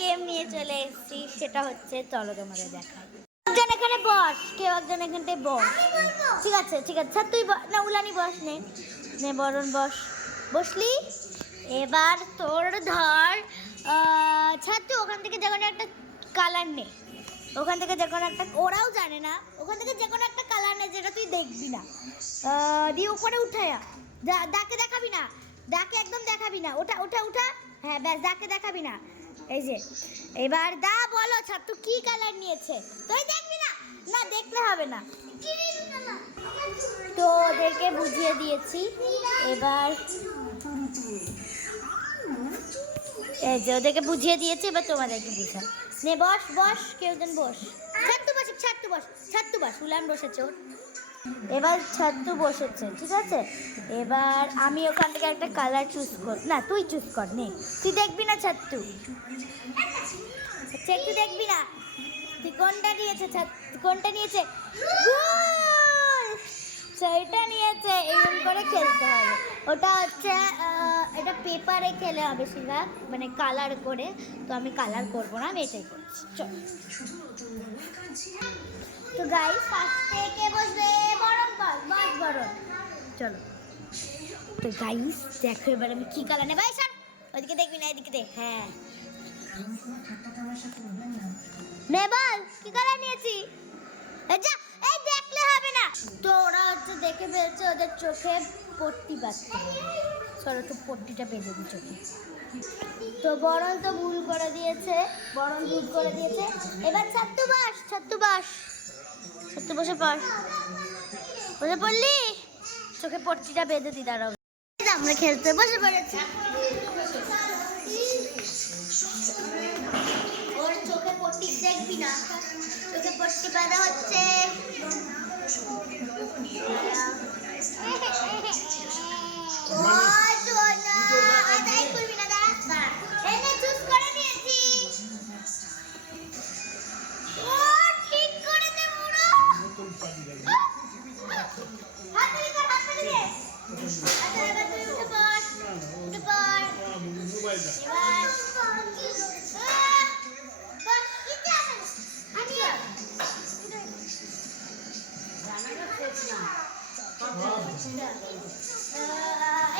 Game নিয়ে চলে এসেছি, সেটা হচ্ছে চলো তোমাদের দেখাই। একজন এখানে বস, কেউ একজন এখানটায় বস। ঠিক আছে ঠিক আছে, স্যার তুই না উলানি বস, নে নে বরণ বস, বসলি। এবার তোর ধর ছাত্র ওখান থেকে যে কোনো একটা কালার নে, ওখান থেকে যে কোনো একটা, ওরাও জানে না, ওখান থেকে যে কোনো একটা কালার নে যেটা তুই দেখবি না, দিয়ে উপরে উঠে ডাকে দেখাবি না, ডাকে একদম দেখাবি না, ওটা ওটা উঠা, হ্যাঁ ব্যাস ডাকে দেখাবি না। এই যে এবার দা বলো ছাত্র কি কালার নিয়েছে, তুই দেখবি না, না দেখলে হবে না। তো ওদেরকে বুঝিয়ে দিয়েছি, এবার এই যে ওদেরকে বুঝিয়ে দিয়েছি, এবার তোমাদেরকে বুঝা নে। বস বস, কেউ জন বস, ছাত্র বস, ছাত্র বস, ছাত্র বস, উলান বসেছে ওর। এবার ছাত্র বসেছে, ঠিক আছে। এবার আমি ওখান থেকে একটা কালার চুজ কর, না তুই চুজ কর, নে তুই দেখবি না ছাত্র, আচ্ছা একটু দেখবি না, তুই কোনটা নিয়েছে ছাত্র, কোনটা নিয়েছে, সেইটা নিয়েছে। এরকম করে খেলতে হবে, ওটা হচ্ছে এটা পেপারে খেলে হবে বেশিরভাগ, মানে কালার করে। তো আমি কালার করবো না, আমি এটাই করছি। চল তো গাইস ফার্স্টে কে বসবে, বরণ বল, বস বরণ, চলো। তো গাইস দেখো এবার আমি কি কালার নেব, এই স্যার ওইদিকে দেখবি না, এদিকে দেখ, হ্যাঁ নে বল কি কালার নিয়েছি, যা এই দেখলে হবে না। তো ওরা হচ্ছে দেখে ফেলছে, ওদের চোখে পট্টি বাঁধতে হবে, চলো তো পট্টিটা বেঁধে দিই চোখে। তো বরণ তো ভুল করে দিয়েছে, বরণ ভুল করে দিয়েছে। এবার ছাত্তু বাস, ছাত্তু বাস, ছাত্তু বসে পড়, বসে পড়লি, চোখে পট্টিটা বেঁধে দি, দাঁড়াও। আমরা খেলতে বসে পড়েছি, ওর চোখে পট্টি দেখবি না, চোখে পট্টি বাঁধা হচ্ছে।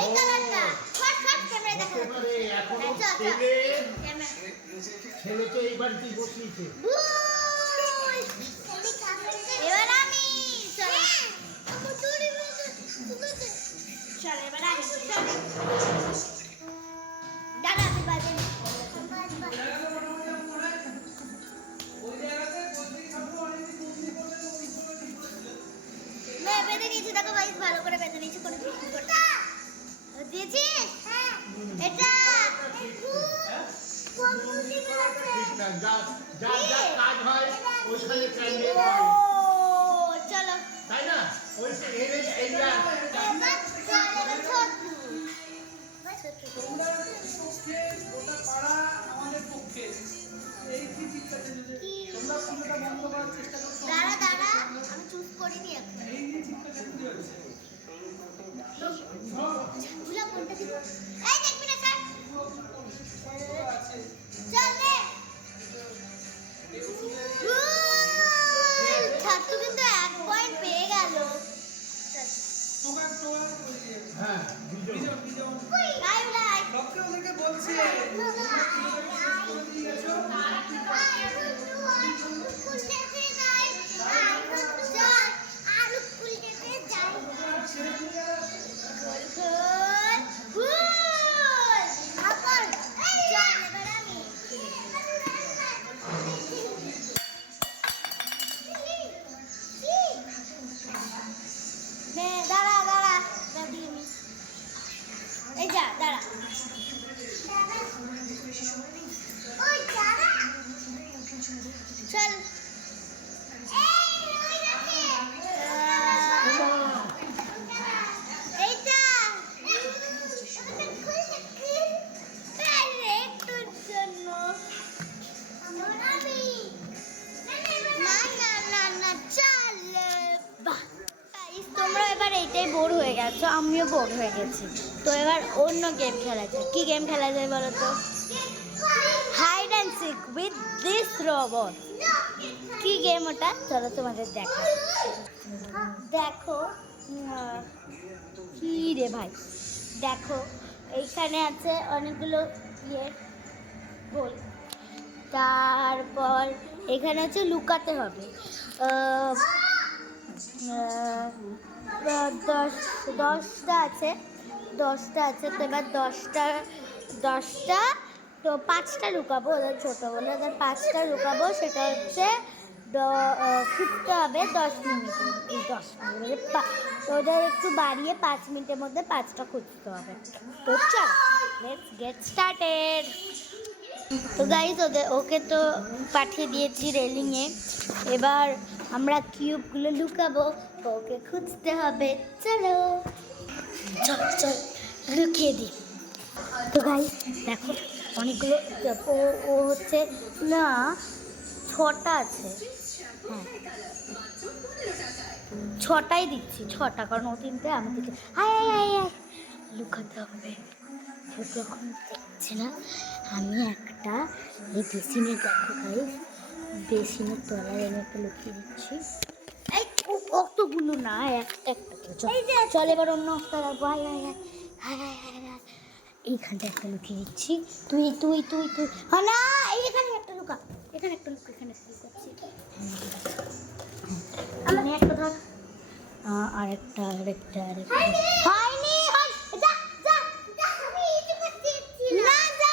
এই কালারটা ফাট ফাট ক্যামেরা দেখা যাচ্ছে, ছেলে তো এইবার কি বসিয়েছে, এবার আমি চল এবার আগে দাদা আমি বাজে বেঁধে নিয়েছি, দেখো ভাই ভালো করে বেঁধে নিয়েছি, কোনো কিছু করতে দিয়েছিস, এটা চলো তাই না, দাঁড়া দাঁড়া আমি চুজ করিনি এখন, এই দেখবি না স্যার, চল রে ছাত্র কিন্তু 1 পয়েন্ট পেয়ে গেল। হ্যাঁ বলছে দাঁড়া দাঁড়া এই যা দাঁড়া, চল এইটা তোর জন্য, না না না না চল বাহ। তোমরা এবার এইটাই বোর হয়ে গেছো, আমিও বোর হয়ে গেছি। তো এবার অন্য গেম খেলা যায়, কি গেম খেলা যায় বলো তো, hide and music with this robot. কি গেম ওটা? চলো তোমাদের দেখা। দেখো কি রে ভাই, দেখো এইখানে আছে অনেকগুলো ইয়ে গোল, তারপর এখানে আছে লুকাতে হবে। আহ, আহ, দশটা আছে, তো এবার দশটা তো পাঁচটা লুকাবো, ওদের ছোটো বলে ওদের পাঁচটা লুকাবো, সেটা হচ্ছে খুঁজতে হবে 10 মিনিটে। এই 10 মিনিট ওদের একটু বাড়িয়ে 5 মিনিটের মধ্যে পাঁচটা খুঁজতে হবে। তো চল লেটস গেট স্টার্টেড। তো গাইজ ওকে তো পাঠিয়ে দিয়েছি রেলিংয়ে, এবার আমরা কিউবগুলো লুকাবো, ওকে খুঁজতে হবে। চলো চল চল লুকিয়ে দিই। তো গাইজ দেখো অনেকগুলো, ও হচ্ছে না 6টা আছে, হ্যাঁ 6টাই দিচ্ছি, 6টা, কারণ ও 3টে আমি 3টে। হায় হায় হায় লুকাতে হবে, যখন দেখছে না। আমি একটা এই বেসিনের, দেখো গাইস বেসিনের তলায় আমি একটা লুকিয়ে দিচ্ছি। এই অতগুলো না, একটা একটা চল এবার অন্য একটা রাখবো। হায় হায় হায় হায় হায় হায় হায়, এইখানটা একটা লুকিয়ে দিচ্ছি। তুই তুই তুই তুই হ্যাঁ না, এখানে একটা লুকা, এখানে একটা লুকা, এখানে একটা লুকাচ্ছি। আমি একটা ধর, আরেকটা আরেকটা আরেকটা হয়নি, যা যা আমি এটা করতেছি না, যা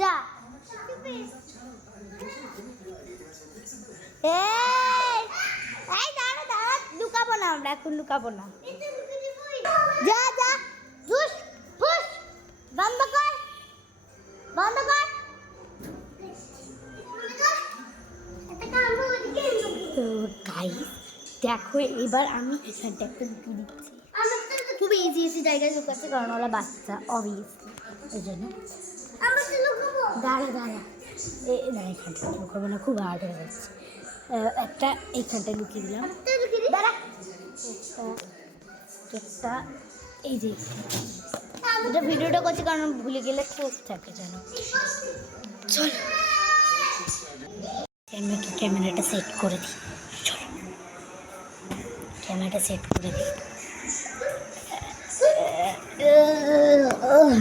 যা এই দাঁড়া দাঁড়া, লুকাবো না আমরা এখন, লুকাবো না, যা যা ধুস ফুস, বন্ধ কর বন্ধ কর। তো গাইস দেখো এবার আমি এখানটা একটা লুকিয়ে দিচ্ছি, খুব ইজি জায়গায় লুকাচ্ছে, কারণ ওরা বাচ্চা অবভিয়াসলি, ওই জন্য দাঁড়া দাঁড়া না, এখানটা লুকাবো না, খুব হার্ড হয়ে যাচ্ছে। একটা এইখানটায় লুকিয়ে দিলাম, দাঁড়া একটা এই যে এটা ভিডিওটা করছি কারণ ভুলে গেলে খুব থাকে যেন। চল ক্যামেরাটা সেট করে দিই, চলো ক্যামেরাটা সেট করে দিই।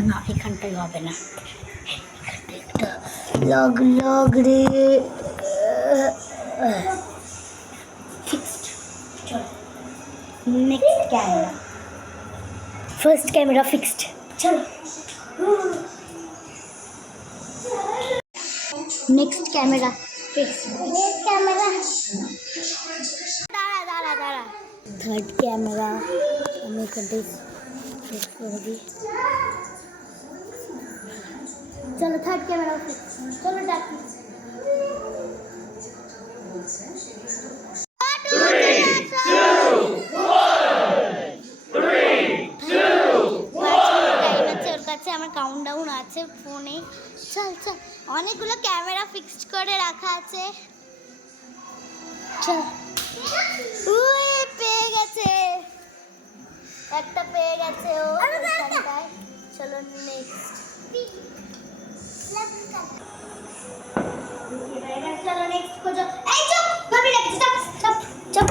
না এখানটাই হবে না, এখানটায় একটা লগ লগ রে ফিক্সড। চলো next camera, first camera fixed, চলো নেক্সট ক্যামেরা ফিক্সড। ক্যামেরা দাঁড়া দাঁড়া দাঁড়া, থার্ড ক্যামেরা আমি এখানটাই সেট করে দিই। চলো থার্ড ক্যামেরা ফিক্স, চলো ডাকি। আমার কাউন্টডাউন আছে ফোনে, চল চল অনেকগুলো ক্যামেরা ফিক্সড করে রাখা আছে। চল উই পেয়ে গেছে, একটা পেয়ে গেছে ও এখানটায়। চলো নেক্সট, চলো নেক্সট খোঁজো। এই চুপ ভাবি রাখছি, চুপ চুপ চুপ।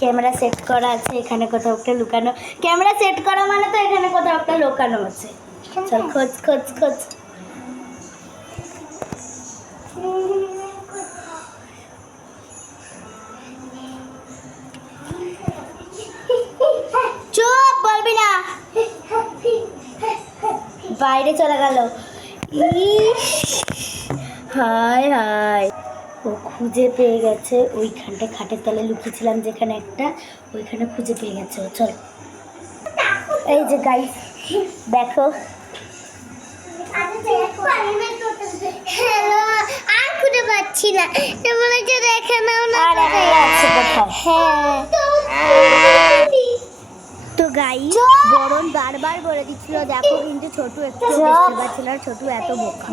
ক্যামেরা সেট করা আছে, এখানে কোথাও একটা লুকানো, ক্যামেরা সেট করা মানে তো এখানে কোথাও একটা লুকানো আছে। চল খোঁজ খোঁজ খোঁজ। চুপ বলবি না, বাইরে চলে গেল। ইস হায় হায়, ও খুঁজে পেয়ে গেছে, ওইখানটা খাটের তলে লুকিয়েছিলাম যেখানে একটা, ওইখানে খুঁজে পেয়ে গেছে ও। চল এই যে গাইস দেখো, আর খুঁজে পাচ্ছি না, দেখে নাও না। হ্যাঁ তো গাইস বরণ বারবার বলে দিচ্ছিল দেখো, কিন্তু ছোটু একটু বুঝতে পারছিল না, ছোটু এত বোকা,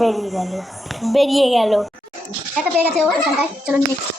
বেরিয়ে গেল। একটা পেয়ে গেছে ও এখানটায়, চলো নেক্সট।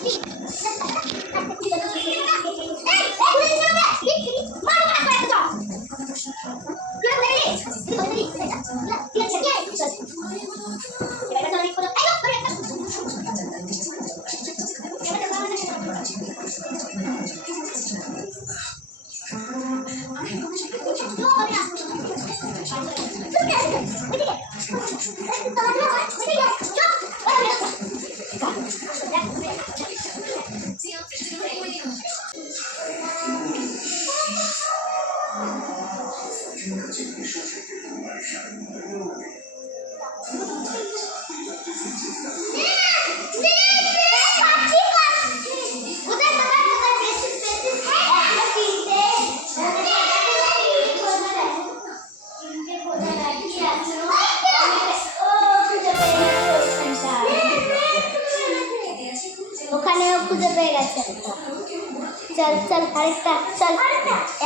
চল চল আরেকটা চল,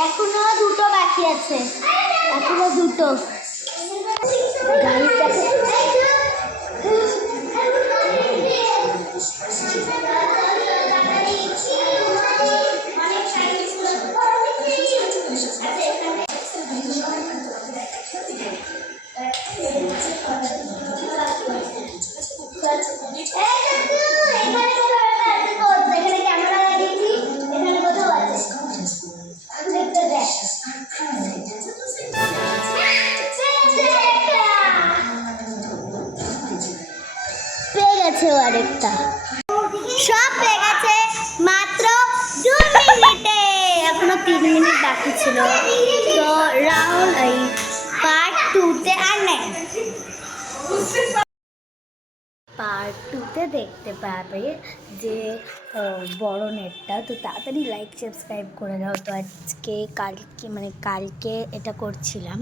এখনো দুটো বাকি আছে, এখনো দুটো। গাড়িটাকে এখানে ক্যামেরা লাগিয়েছি, এখানে কোথাও আছে, দেখতে দেখ। পেয়ে গেছে ও আরেকটা, সব পেয়ে গেছে মাত্র 2 মিনিটে, এখনো 3 মিনিট বাকি ছিল। তো রাউন্ড এই পার্ট 2-তে আর নেই, পার্ট 2-তে দেখতে পাবে যে বড় নেটটা। তো তাড়াতাড়ি লাইক সাবস্ক্রাইব করে দাও। তো আজকে কালকে এটা করছিলাম,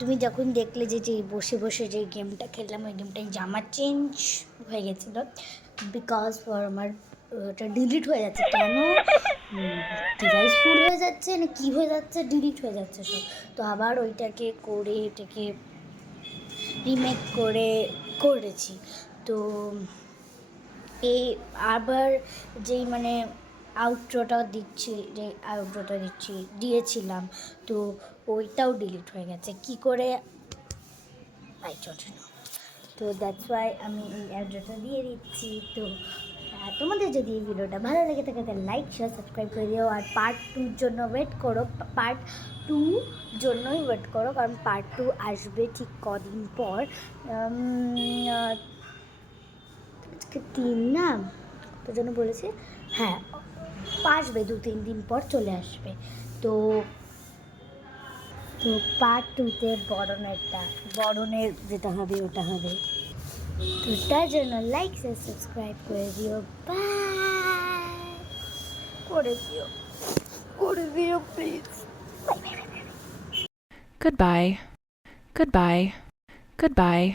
তুমি যখন দেখলে যে বসে বসে যে গেমটা খেললাম, ওই গেমটাই জামা চেঞ্জ হয়ে গেছিলো, বিকজ আমার ওটা ডিলিট হয়ে যাচ্ছে। কেন ডিভাইস ফুল হয়ে যাচ্ছে না কী হয়ে যাচ্ছে, ডিলিট হয়ে যাচ্ছে সব। তো আবার ওইটাকে করে এটাকে রিমেক করেছি। তো এই আবার যেই আউটরোটা দিয়েছিলাম, তো ওইটাও ডিলিট হয়ে গেছে। কি করে আই ডোন্ট নো। তো দ্যাটস ওয়াই আমি এই আউটরোটা দিয়ে দিচ্ছি। তো তোমাদের যদি এই ভিডিওটা ভালো লেগে থাকে তাহলে লাইক শেয়ার সাবস্ক্রাইব করে দিও। আর পার্ট 2-র জন্য ওয়েট করো, পার্ট 2 জন্যই ওয়েট করো, কারণ পার্ট 2 আসবে ঠিক কদিন পর। আজকে 3 না, তোর জন্য বলেছি, হ্যাঁ আসবে 2-3 দিন পর চলে আসবে। তো পার্ট 2-তে বড়নের যেটা হবে ওটা হবে। তো তার জন্য লাইক সাবস্ক্রাইব করে দিও, করে দিও প্লিজ। Goodbye. Goodbye. Goodbye.